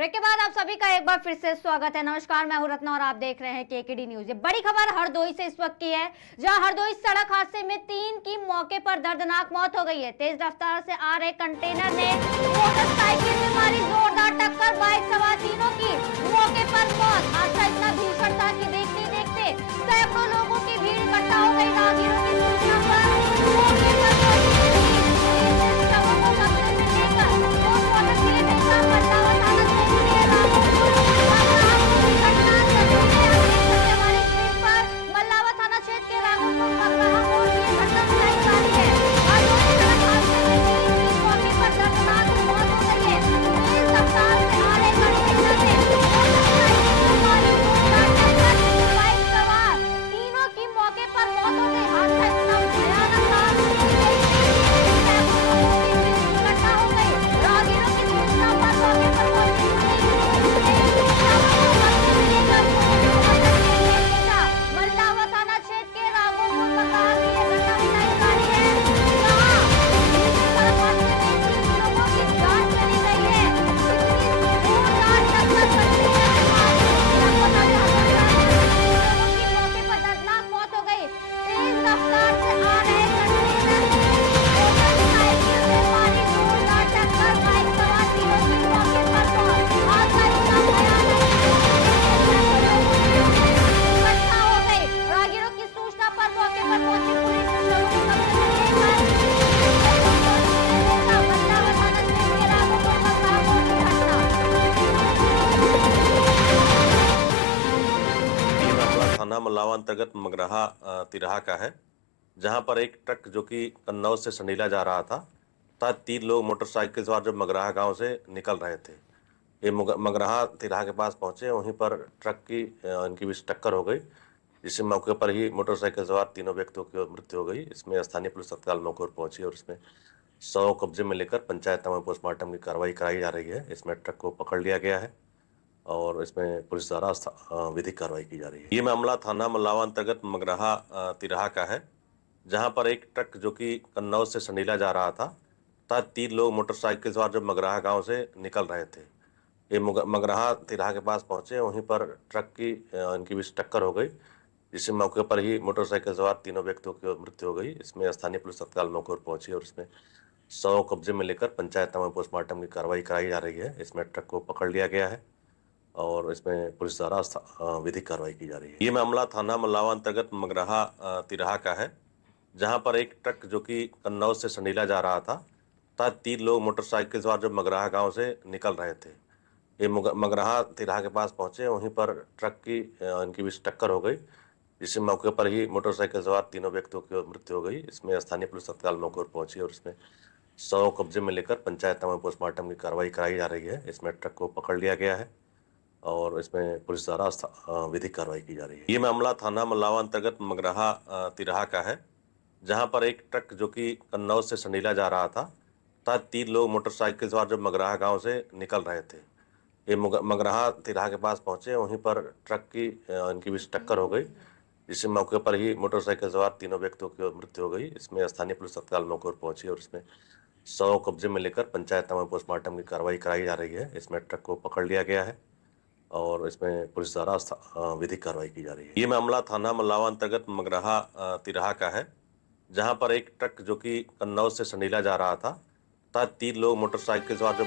Break के बाद आप सभी का एक बार फिर से स्वागत है। नमस्कार, मैं हूं रत्ना और आप देख रहे हैं केकेडी न्यूज। ये बड़ी खबर हरदोई से इस वक्त की है, जहां हरदोई सड़क हादसे में 3 की मौके पर दर्दनाक मौत हो गई है। तेज रफ्तार से आ रहे कंटेनर ने मोटरसाइकिल में मारी जोरदार टक्कर, बाइक सवार तीनों की मौके पर मौत। हादसा इतना भीषण था कि देखते ही देखते सैकड़ों लोगों की भीड़ इकट्ठा हो गई। राहगीरों की सूचना पर मौके पर मल्लावा थाना क्षेत्र के राघोपुर मगरहा मोड़ की घटना बताई जा रही है। हरदोई सड़क हादसे में 3 की मौके पर दर्दनाक मौत हो गई है। तेज रफ्तार से आ रहे कंटेनर ने मोटरसाइकिल में मारी जोरदार टक्कर, बाइक सवार तीनों की मौके पर मौत हो गई। हादसा इतना भयानक था कि सैकड़ों लोगों की भीड़ इकट्ठा हो गई। राहगीरों की सूचना पर मौके पर पहुंची मल्लावा थाना क्षेत्र के राघोपुर मगरहा की ये घटना बताई जा रही है, जहां सड़क हादसे में 3 लोगों की जान चली गई है। इतनी जोरदार टक्कर कंटेनर ने मारी, आपको बता दें की मौके पर दर्दनाक मौत हो गई। तेज रफ्तार से आ रहे कंटेनर ने मोटरसाइकिल में मारी जोरदार टक्कर, बाइक सवार तीनों की मौके पर मौत। हादसा इतना भयानक इकट्ठा हो गई। राहगीरों की सूचना पर मौके पर पहुंची पुलिस ने शवों को कब्जे में लेकर मल्लावा थाना क्षेत्र के राघोपुर मगरहा मोड़ की घटना। ये मामला थाना मल्लावा अंतर्गत मगरहा तिराहा का है, जहां पर एक ट्रक जो कि कन्नौज से संडीला जा रहा था, 3 लोग मोटरसाइकिल सवार जो मगरहा गांव से निकल रहे थे। ये मगरहा तिराहा के पास पहुंचे, वहीं पर ट्रक की इनकी बीच टक्कर हो गई, जिससे मौके पर ही मोटरसाइकिल सवार तीनों व्यक्तियों की मृत्यु हो गई। इसमें स्थानीय पुलिस तत्काल मौके पर पहुंची और इसमें शव कब्जे में लेकर पंचायत में पोस्टमार्टम की कार्रवाई कराई जा रही है। इसमें ट्रक को पकड़ लिया गया है और इसमें पुलिस द्वारा विधिक कार्रवाई की जा रही है। ये मामला थाना मल्लावा अंतर्गत मगरहा तिराहा का है, जहां पर एक ट्रक जो कि कन्नौज से संडीला जा रहा था, 3 लोग मोटरसाइकिल सवार जो मगरहा गांव से निकल रहे थे। ये मगरहा तिराहा के पास पहुंचे, वहीं पर ट्रक की इनकी बीच टक्कर हो गई, जिससे मौके पर ही मोटरसाइकिल सवार तीनों व्यक्तियों की मृत्यु हो गई। इसमें स्थानीय पुलिस तत्काल मौके पर पहुंची और इसमें शव कब्जे में लेकर पंचायत में पोस्टमार्टम की कार्रवाई कराई जा रही है। इसमें ट्रक को पकड़ लिया गया है और इसमें पुलिस द्वारा विधिक कार्रवाई की जा रही है। ये मामला थाना मल्लावा अंतर्गत मगरहा तिराहा का है, जहां पर एक ट्रक जो कि कन्नौज से संडीला जा रहा था, 3 लोग मोटरसाइकिल सवार जो मगरहा गांव से निकल रहे थे। ये मगरहा तिराहा के पास पहुंचे, वहीं पर ट्रक की इनकी बीच टक्कर हो गई, जिससे मौके पर ही मोटरसाइकिल सवार तीनों व्यक्तियों की मृत्यु हो गई। इसमें स्थानीय पुलिस तत्काल मौके पर पहुंची और इसमें शव कब्जे में लेकर पंचायत में पोस्टमार्टम की कार्रवाई कराई जा रही है। इसमें ट्रक को पकड़ लिया गया है और इसमें पुलिस द्वारा विधिक कार्रवाई की जा रही है। ये मामला थाना मल्लावा अंतर्गत मगरहा तिराहा का है, जहां पर एक ट्रक जो कि कन्नौज से संडीला जा रहा था, 3 लोग मोटरसाइकिल सवार जो मगरहा गांव से निकल रहे थे। ये मगरहा तिराहा के पास पहुंचे, वहीं पर ट्रक की इनकी बीच टक्कर हो गई, जिससे मौके पर ही मोटरसाइकिल सवार तीनों व्यक्तियों की मृत्यु हो गई। इसमें स्थानीय पुलिस तत्काल मौके पर पहुंची और इसमें शव कब्जे में लेकर पंचायत में पोस्टमार्टम की कार्रवाई कराई जा रही है। इसमें ट्रक को पकड़ लिया गया है और इसमें पुलिस द्वारा विधिक कार्रवाई की जा रही है। ये मामला थाना मल्लावा अंतर्गत मगरहा तिराहा का है, जहां पर एक ट्रक जो कि कन्नौज से संडीला जा रहा था, 3 लोग मोटरसाइकिल सवार जो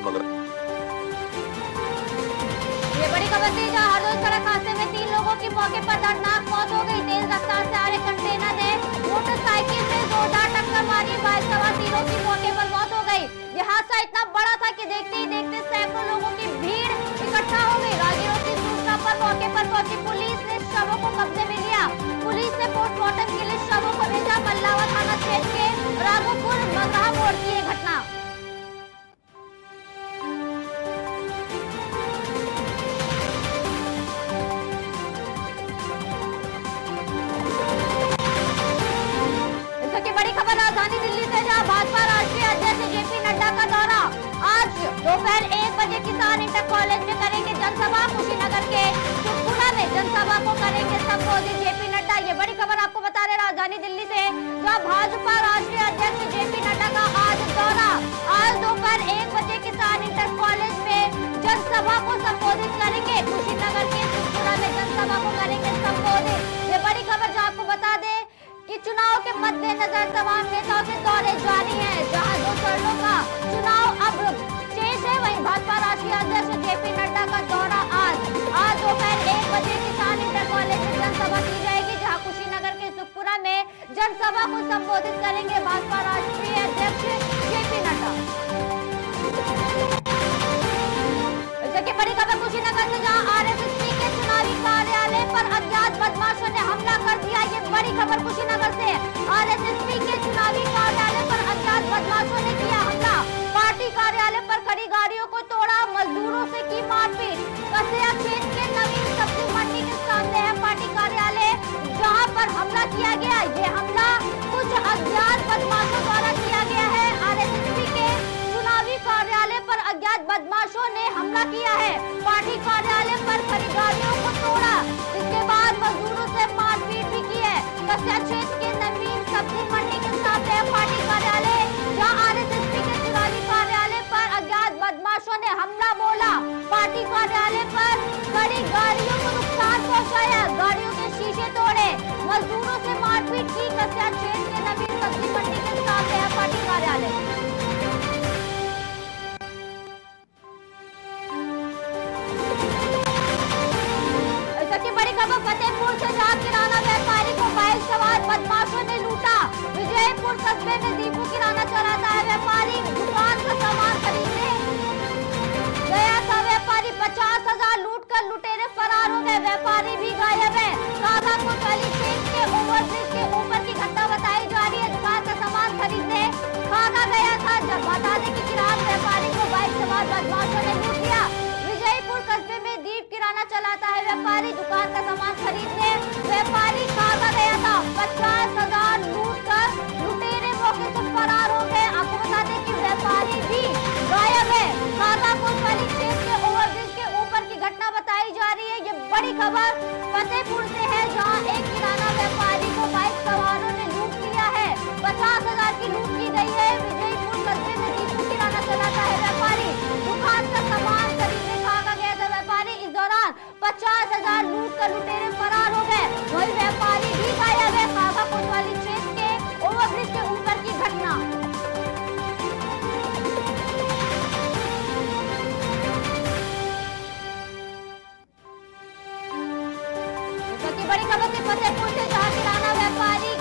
ये बड़ी खबर थी, जहां हरदोई सड़क हादसे में 3 लोगों की मौके पर दर्दनाक मौत हो गई। तेज रफ्तार से आ रहे कंटेनर ने मोटरसाइकिल में जोरदार टक्कर मारी, बाइक सवार तीनों की मौके पर मौत हो गई। ये हादसा इतना बड़ा था कि देखते ही देखते सैकड़ों लोगों की भीड़ इकट्ठा हो गई। राहगीरों की सूचना पर मौके पर पहुंची पुलिस ने शवों को कब्जे में लिया। पुलिस ने पोस्टमार्टम के लिए शवों को भेजा। मल्लावा थाना क्षेत्र के राघोपुर मगरहा मोड़ की ये घटना। बड़ी खबर राजधानी दिल्ली से, जहां भाजपा राष्ट्रीय अध्यक्ष जेपी नड्डा का दौरा। आज दोपहर 1 बजे किसान इंटर कॉलेज में करेंगे जनसभा। कुशीनगर के चुटकुला में जनसभा को करेंगे संबोधित जेपी नड्डा। ये बड़ी खबर आपको बता रहे राजधानी दिल्ली से, जहां भाजपा राष्ट्रीय अध्यक्ष जेपी नड्डा का आज दौरा। आज दोपहर 1 बजे किसान इंटर कॉलेज में जनसभा को संबोधित करेंगे। कुशीनगर के सुखपुरा में जनसभा को करेंगे संबोधित। ये बड़ी खबर जो आपको बता दें कि चुनाव के मद्देनजर तमाम नेताओं के दौरे जारी हैं। जहां 2 चरणों का चुनाव अब शेष है, वहीं भाजपा राष्ट्रीय अध्यक्ष जेपी नड्डा का दौरा आज दोपहर 1 बजे किसान इंटर कॉलेज में जनसभा की जाएगी, जहां कुशीनगर के सुखपुरा में जनसभा को संबोधित करेंगे भाजपा राष्ट्रीय अध्यक्ष जेपी नड्डा। इसके बड़ी खबर कुशीनगर से, जहां आरएसएस के चुनावी कार्यालय पर अज्ञात बदमाशों ने हमला कर दिया। ये बड़ी खबर कुशीनगर से, आरएसएस के चुनावी कार्यालय पर अज्ञात बदमाशों ने किया हमला। पार्टी कार्यालय पर खड़ी गाड़ियों को तोड़ा, मजदूरों से की मारपीट। कसिया क्षेत्र के नवीन सब्जी मंडी के सामने है पार्टी कार्यालय, जहां पर हमला किया गया। ये हमला कुछ अज्ञात बदमाशों द्वारा किया गया है। आरएसएस के चुनावी कार्यालय पर अज्ञात बदमाशों ने हमला किया है, पार्टी कार्यालय पर खड़ी गाड़ियों को तोड़ा, इसके बाद मजदूरों से मारपीट भी की है। कसिया क्षेत्र के नवीन सब्जी मंडी के सामने है पार्टी कार्यालय, जहां आरएसएस के चुनावी कार्यालय पर अज्ञात बदमाशों ने हमला बोला, पार्टी कार्यालय पर खड़ी गाड़ियों को नुकसान पहुंचाया, गाड़ियों के शीशे तोड़े, मजदूरों से मारपीट की। कसिया क्षेत्र के नवीन सब्जी मंडी के सामने है पार्टी कार्यालय। बड़ी खबर फतेहपुर से, जहां किराना व्यापारी को बाइक सवार बदमाशों ने लूटा। विजयपुर कस्बे में दीपू किराना चलाता है व्यापारी, दुकान का सामान खरीदने गया था व्यापारी, 50,000 लूट कर लुटेरे फरार हो गए, व्यापारी भी गायब है। कागापुर वाली चेक के ओवरब्रिज के ऊपर की घटना बताई जा रही है। दुकान का सामान खरीदने खागा गया था, जब बता दें कि किराना व्यापारी को बाइक सवार बदमाशों ने लूट लिया। विजयपुर कस्बे में दीप किराना चलाता है व्यापारी, दुकान का सामान खरीदने व्यापारी खागा गया था, 50,000 लूट कर लुटेरे मौके से फरार हो गए। आपको बता दें कि व्यापारी भी गायब है। कागापुर वाली चेक के ओवरब्रिज के ऊपर की घटना बताई जा रही है। ये बड़ी खबर फतेहपुर से है, जहां एक किराना व्यापारी को बाइक सवारों ने लूट लिया है, 50,000 की लूट की गई है। विजयपुर कस्बे में दीपू किराना चलाता है व्यापारी, दुकान का सामान खरीदने खागा गया था व्यापारी, इस दौरान 50,000 लूट कर लुटेरे फरार हो गए। वही व्यापारी भी गायब है। कागापुर वाली क्षेत्र के ओवरब्रिज के ऊपर की घटना। बड़ी खबर से फतेहपुर से, जहां किराना व्यापारी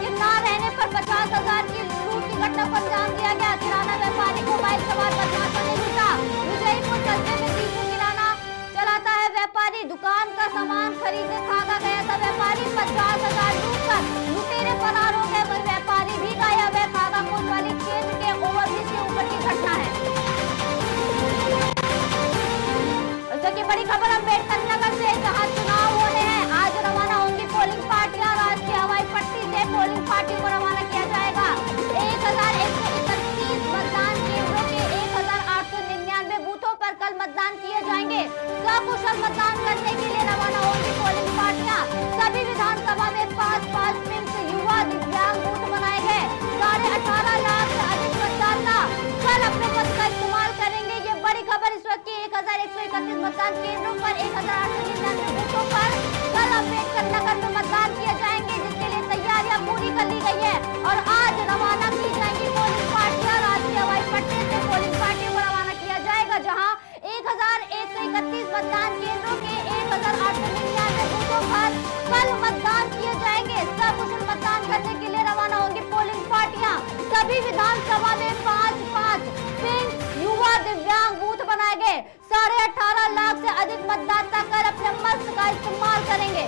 के न रहने पर 50,000 की लूट की घटना को अंजाम दिया गया। किराना व्यापारी को बाइक सवार बदमाशों ने लूटा। विजयपुर कस्बे में दीपू किराना चलाता है व्यापारी, दुकान का सामान खरीदने खागा गया था व्यापारी, 50,000 लूट कर लुटेरे फरार हो गए। वही व्यापारी भी गायब है। कागापुर वाली क्षेत्र के ओवरब्रिज के ऊपर की घटना है। बड़ी खबर अम्बेडकर नगर से, जहां चुनाव होने हैं। आज रवाना होंगी पोलिंग पार्टियां। राष्ट्रीय हवाई पट्टी से पोलिंग पार्टियों को रवाना किया जाएगा। 1131 मतदान केंद्रों के 1899 बूथों पर कल मतदान किए जाएंगे। सकुशल मतदान करने के लिए रवाना होंगी पोलिंग पार्टियां। सभी विधानसभा में 5-5 पिंक युवा दिव्यांग बूथ बनाए गए। 18.5 लाख से अधिक मतदाता कल अपने मत का इस्तेमाल करेंगे। ये बड़ी खबर इस वक्त की 1131 मतदान केंद्रों पर 1899 बूथों पर कल अम्बेडकर नगर में मतदान किए जाएंगे, जिसके लिए तैयारियां पूरी कर ली गई है। और आज रवाना की जाएंगी पोलिंग पार्टियां। राष्ट्रीय हवाई पट्टी से पोलिंग पार्टियों को रवाना किया जाएगा, जहां 1131 मतदान केंद्रों के 1899 बूथों पर कल मतदान किए जाएंगे। सकुशल मतदान करने के लिए रवाना होंगी पोलिंग पार्टियां। सभी विधानसभा में 5-5 पिंक युवा दिव्यांग बूथ बनाए गए। 18.5 लाख से अधिक मतदाता कर अपने मत का इस्तेमाल करेंगे।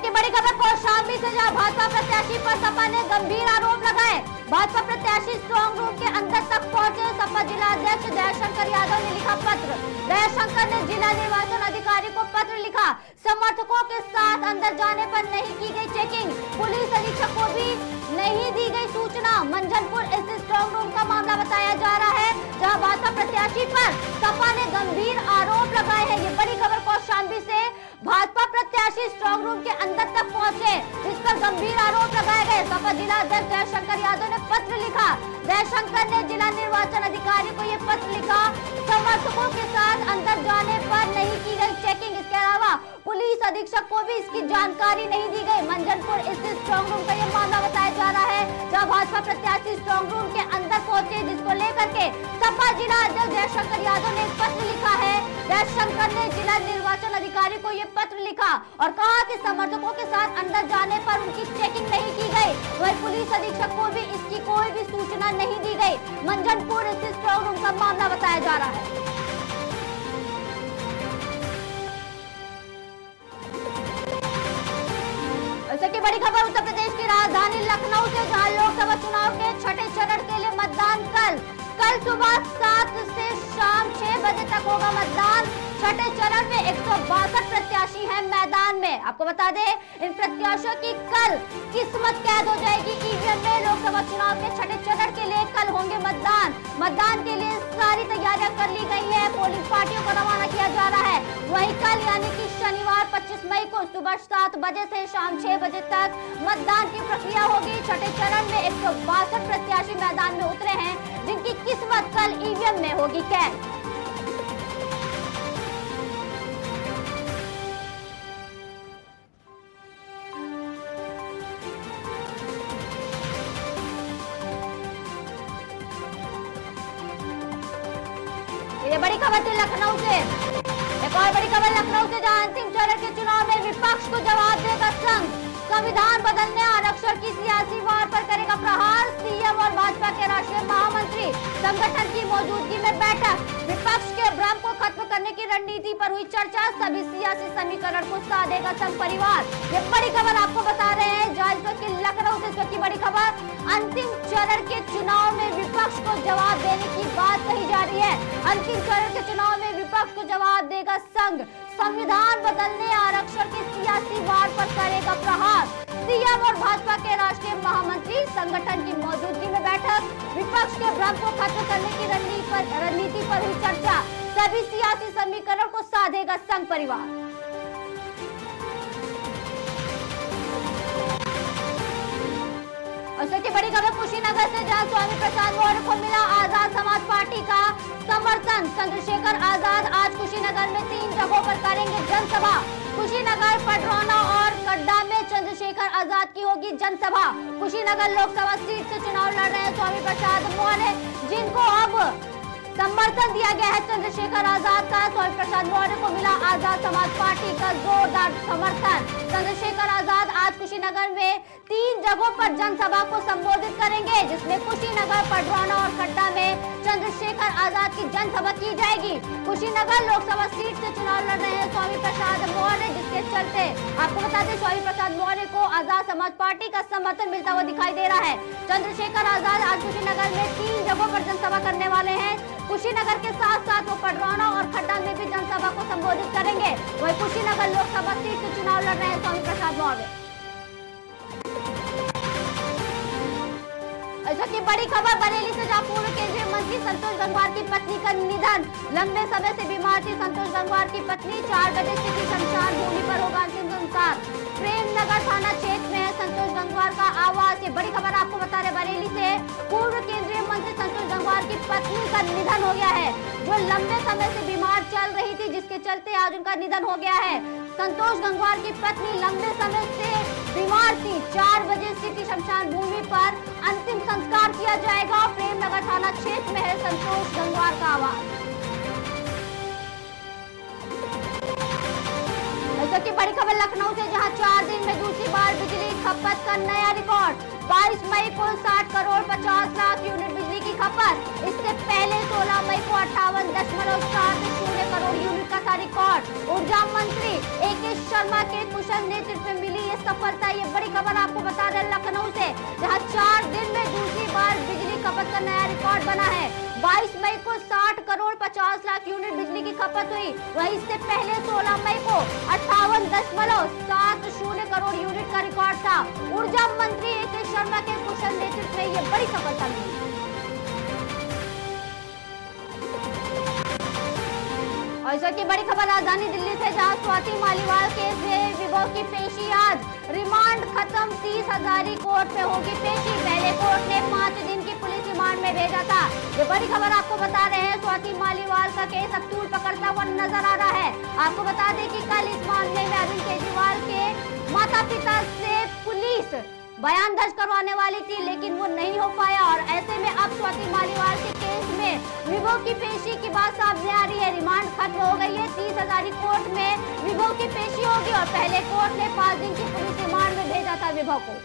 की बड़ी खबर कौशाम्बी से, जहां भाजपा प्रत्याशी पर सपा ने गंभीर आरोप लगाए। भाजपा प्रत्याशी स्ट्रॉन्ग रूम के अंदर तक पहुंचे। सपा जिला अध्यक्ष दयाशंकर यादव ने लिखा पत्र। दयाशंकर ने जिला निर्वाचन अधिकारी को पत्र लिखा। समर्थकों के साथ अंदर जाने पर नहीं की गई चेकिंग, पुलिस अधीक्षक को भी नहीं दी गई सूचना। मंझनपुर स्थित स्ट्रॉन्ग रूम का मामला बताया जा रहा है, जहां भाजपा प्रत्याशी पर सपा ने गंभीर आरोप लगाए हैं। ये बड़ी खबर कौशाम्बी से, भाजपा प्रत्याशी स्ट्रॉन्ग रूम के अंदर तक पहुंचे, जिस पर गंभीर आरोप लगाए गए। सपा जिला अध्यक्ष दयाशंकर यादव ने पत्र लिखा। जयशंकर ने जिला निर्वाचन अधिकारी को ये पत्र लिखा। समर्थकों के साथ अंदर जाने पर नहीं की गई चेकिंग। इसके अलावा पुलिस अधीक्षक को भी इसकी जानकारी नहीं दी गई। मंजनपुर स्थित स्ट्रांग रूम का यह मामला बताया जा रहा है, जहां भाजपा प्रत्याशी स्ट्रांग रूम के अंदर पहुंचे, जिसको लेकर के सपा जिला अध्यक्ष जयशंकर यादव ने एक पत्र लिखा है। जयशंकर ने जिला निर्वाचन अधिकारी को ये पत्र लिखा और कहा कि समर्थकों के साथ अंदर जाने पर उनकी चेकिंग नहीं की गई। वही पुलिस अधीक्षक को भी इसकी कोई भी सूचना नहीं दी गई। मंजनपुर स्थित स्ट्रांग रूम का मामला बताया जा रहा है। ऐसे की बड़ी खबर उत्तर प्रदेश की राजधानी लखनऊ से, जहां लोकसभा चुनाव के छठे चरण के लिए मतदान कल सुबह 7 से शाम 6 बजे तक होगा मतदान। छठे चरण में 162 प्रत्याशी हैं मैदान में। आपको बता दें, इन प्रत्याशियों की कल किस्मत कैद हो जाएगी ईवीएम में। लोकसभा चुनाव के छठे चरण के लिए कल होंगे मतदान के लिए सारी तैयारियां कर ली गई है। पोलिंग पार्टियों को रवाना किया जा रहा है। वहीं कल यानी कि शनिवार 25 मई को सुबह 7 बजे से शाम 6 बजे तक मतदान की प्रक्रिया होगी। छठे चरण में 162 प्रत्याशी मैदान में उतरे हैं, जिनकी किस्मत कल ईवीएम में होगी कैद। ये बड़ी खबर थी लखनऊ से। एक और बड़ी खबर लखनऊ से, जहां अंतिम चरण के चुनाव में विपक्ष को जवाब देगा संघ। संविधान बदलने, आरक्षण की सियासी वार पर करेगा प्रहार। सीएम और भाजपा के राष्ट्रीय महामंत्री संगठन की मौजूदगी में बैठक। विपक्ष के भ्रम को खत्म करने की रणनीति पर हुई चर्चा। सभी सियासी समीकरण को साधेगा संघ परिवार। ये बड़ी खबर आपको बता रहे हैं, जहां इस वक्त लखनऊ से इस वक्त की बड़ी खबर, अंतिम चरण के चुनाव में विपक्ष को जवाब देने की बात कही जा रही है। अंतिम चरण के चुनाव में विपक्ष को जवाब देगा संघ। संविधान बदलने, आरक्षण की सियासी वार पर करेगा प्रहार। सीएम और भाजपा के राष्ट्रीय महामंत्री संगठन की मौजूदगी में बैठक। विपक्ष के भ्रम को खत्म करने की रणनीति पर हुई चर्चा। सभी सियासी समीकरण को साधेगा संघ परिवार। और बड़ी खबर कुशीनगर से, जहां स्वामी प्रसाद मौर्य को मिला आजाद समाज पार्टी का समर्थन। चंद्रशेखर आजाद आज कुशीनगर में 3 जगहों पर करेंगे जनसभा। कुशीनगर, पडरौना और कड्डा में चंद्रशेखर आजाद की होगी जनसभा। कुशीनगर लोकसभा सीट से चुनाव लड़ रहे हैं स्वामी प्रसाद मौर्य, जिनको अब समर्थन दिया गया है चंद्रशेखर आजाद का। स्वामी प्रसाद मौर्य को मिला आजाद समाज पार्टी का जोरदार समर्थन। चंद्रशेखर आजाद आज कुशीनगर में 3 जगहों पर जनसभा को संबोधित करेंगे, जिसमें कुशीनगर, पडरौना और कड्डा में चंद्रशेखर आजाद की जनसभा की जाएगी। कुशीनगर लोकसभा सीट से चुनाव लड़ रहे हैं स्वामी प्रसाद मौर्य, जिसके चलते आपको बता दें स्वामी प्रसाद मौर्य को आजाद समाज पार्टी का समर्थन मिलता हुआ दिखाई दे रहा है। चंद्रशेखर आजाद आज कुशीनगर में 3 जगहों पर जनसभा करने वाले हैं। कुशीनगर के साथ साथ वो पडरौना और खड्डा में भी जनसभा को संबोधित करेंगे। वही कुशीनगर लोकसभा सीट से चुनाव लड़ रहे हैं स्वामी प्रसाद मौर्य। ऐसा की बड़ी खबर बरेली से, जहां पूर्व केंद्रीय मंत्री संतोष गंगवार की पत्नी का निधन। लंबे समय से बीमार थी संतोष गंगवार की पत्नी। 4 बजे स्थिति शमशान भूमि पर होगा अंतिम संस्कार। प्रेमनगर थाना क्षेत्र में है संतोष गंगवार का आवास। ये बड़ी खबर आपको बता रहे बरेली से, पूर्व केंद्रीय मंत्री संतोष गंगवार की पत्नी का निधन हो गया है, जो लंबे समय से बीमार चल रही थी, जिसके चलते आज उनका निधन हो गया है। संतोष गंगवार की पत्नी लंबे समय से बीमार थी। 4 बजे स्थिति शमशान भूमि पर अंतिम संस्कार किया जाएगा। प्रेमनगर थाना क्षेत्र में है संतोष गंगवार का आवास। की बड़ी खबर लखनऊ से, जहां 4 दिन में दूसरी बार बिजली खपत का नया रिकॉर्ड। 22 मई को 60 करोड़ 50 लाख यूनिट बिजली की खपत। इससे पहले 16 मई को 58.70 करोड़ यूनिट का था रिकॉर्ड। ऊर्जा मंत्री AK शर्मा के कुशल नेतृत्व में मिली ये सफलता। ये बड़ी खबर आपको बता रहे लखनऊ से, जहां 4 दिन में दूसरी बार बिजली खपत का नया रिकॉर्ड बना है। 22 मई को 60 करोड़ 50 लाख यूनिट बिजली की खपत हुई। वहीं इससे पहले 16 मई को 58.70 करोड़ यूनिट का रिकॉर्ड था। ऊर्जा मंत्री AK शर्मा के कुशल नेतृत्व में ये बड़ी सफलता मिली। और इस की बड़ी खबर राजधानी दिल्ली से, जहां स्वाति मालीवाल केस में विभो की पेशी आज। रिमांड खत्म, 30 हजारी कोर्ट में होगी पेशी। पहले कोर्ट ने 5 दिन की पुलिस रिमांड में भेजा था। ये बड़ी खबर आपको बता रहे हैं, स्वाति मालीवाल का केस अब तूल पकड़ता हुआ नजर आ रहा है। आपको बता दें कि कल इस मामले में अरविंद केजरीवाल के माता पिता से पुलिस बयान दर्ज करवाने वाली थी, लेकिन वो नहीं हो पाया और ऐसे में अब स्वाति मालीवाल के केस में विभो की पेशी की बात सामने आ रही है। रिमांड खत्म हो गई है, 30 हजारी कोर्ट में विभो की पेशी होगी और पहले कोर्ट ने 5 दिन की पुलिस रिमांड में भेजा था विभो को।